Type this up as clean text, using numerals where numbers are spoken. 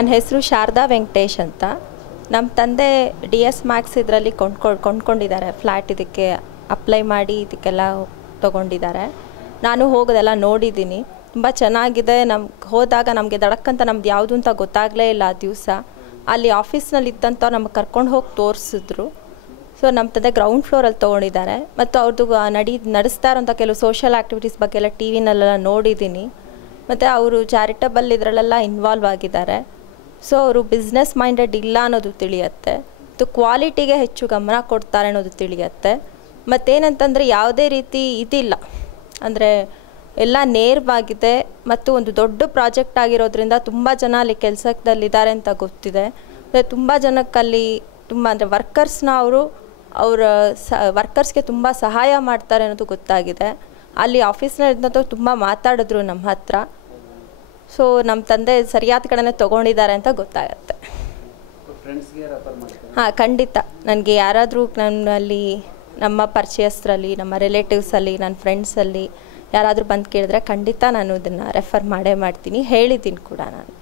ನನ್ನ ಹೆಸರು ಶಾರದಾ ವೆಂಕಟೇಶ್ ಅಂತ. ನಮ್ಮ ತಂದೆ DS Max ಇದರಲ್ಲಿ ಕೊಂಡ್ಕೊಂಡಿದ್ದಾರೆ. ಫ್ಲ್ಯಾಟ್ ಇದಕ್ಕೆ ಅಪ್ಲೈ ಮಾಡಿ ಇದಕ್ಕೆಲ್ಲ ತೊಗೊಂಡಿದ್ದಾರೆ. ನಾನು ಹೋಗೋದೆಲ್ಲ ನೋಡಿದ್ದೀನಿ. ತುಂಬ ಚೆನ್ನಾಗಿದೆ. ಹೋದಾಗ ನಮಗೆ ದಡಕ್ಕಂತ ನಮ್ದು ಯಾವುದು ಅಂತ ಗೊತ್ತಾಗಲೇ ಇಲ್ಲ. ಆ ದಿವಸ ಅಲ್ಲಿ ಆಫೀಸ್ನಲ್ಲಿ ಇದ್ದಂಥ ನಮಗೆ ಕರ್ಕೊಂಡು ಹೋಗಿ ತೋರಿಸಿದ್ರು. ಸೊ ನಮ್ಮ ತಂದೆ ಗ್ರೌಂಡ್ ಫ್ಲೋರಲ್ಲಿ ತೊಗೊಂಡಿದ್ದಾರೆ. ಮತ್ತು ಅವ್ರದ್ದು ನಡೆಸ್ತಾ ಇರೋಂಥ ಕೆಲವು ಸೋಷಿಯಲ್ ಆ್ಯಕ್ಟಿವಿಟೀಸ್ ಬಗ್ಗೆ ಎಲ್ಲ ಟಿ ವಿನಲ್ಲೆಲ್ಲ ನೋಡಿದ್ದೀನಿ. ಮತ್ತು ಅವರು ಚಾರಿಟಬಲ್ ಇದರಲ್ಲೆಲ್ಲ ಇನ್ವಾಲ್ವ್ ಆಗಿದ್ದಾರೆ. ಸೊ ಅವರು ಬಿಸ್ನೆಸ್ ಮೈಂಡೆಡ್ ಇಲ್ಲ ಅನ್ನೋದು ತಿಳಿಯುತ್ತೆ. ಮತ್ತು ಕ್ವಾಲಿಟಿಗೆ ಹೆಚ್ಚು ಗಮನ ಕೊಡ್ತಾರೆ ಅನ್ನೋದು ತಿಳಿಯುತ್ತೆ. ಮತ್ತೇನಂತಂದರೆ ಯಾವುದೇ ರೀತಿ ಇದಿಲ್ಲ, ಅಂದರೆ ಎಲ್ಲ ನೇರವಾಗಿದೆ. ಮತ್ತು ಒಂದು ದೊಡ್ಡ ಪ್ರಾಜೆಕ್ಟ್ ಆಗಿರೋದ್ರಿಂದ ತುಂಬ ಜನ ಅಲ್ಲಿ ಕೆಲಸದಲ್ಲಿದ್ದಾರೆ ಅಂತ ಗೊತ್ತಿದೆ. ಮತ್ತು ತುಂಬ ಜನಕ್ಕಲ್ಲಿ ತುಂಬ ಅಂದರೆ ವರ್ಕರ್ಸ್ನ ಅವರ ವರ್ಕರ್ಸ್ಗೆ ತುಂಬ ಸಹಾಯ ಮಾಡ್ತಾರೆ ಅನ್ನೋದು ಗೊತ್ತಾಗಿದೆ. ಅಲ್ಲಿ ಆಫೀಸ್ನಲ್ಲಿದ್ದಂಥ ತುಂಬ ಮಾತಾಡಿದ್ರು ನಮ್ಮ ಹತ್ರ. ಸೊ ನಮ್ಮ ತಂದೆ ಸರಿಯಾದ ಕಡೆನೇ ತೊಗೊಂಡಿದ್ದಾರೆ ಅಂತ ಗೊತ್ತಾಗತ್ತೆ. ಹಾಂ, ಖಂಡಿತ. ನನಗೆ ಯಾರಾದರೂ ನನ್ನಲ್ಲಿ ನಮ್ಮ ಪರಿಚಯಸ್ಥರಲ್ಲಿ, ನಮ್ಮ ರಿಲೇಟಿವ್ಸಲ್ಲಿ, ನನ್ನ ಫ್ರೆಂಡ್ಸಲ್ಲಿ ಯಾರಾದರೂ ಬಂದು ಕೇಳಿದ್ರೆ ಖಂಡಿತ ನಾನು ಇದನ್ನು ರೆಫರ್ ಮಾಡೇ ಮಾಡ್ತೀನಿ. ಹೇಳಿದ್ದೀನಿ ಕೂಡ ನಾನು.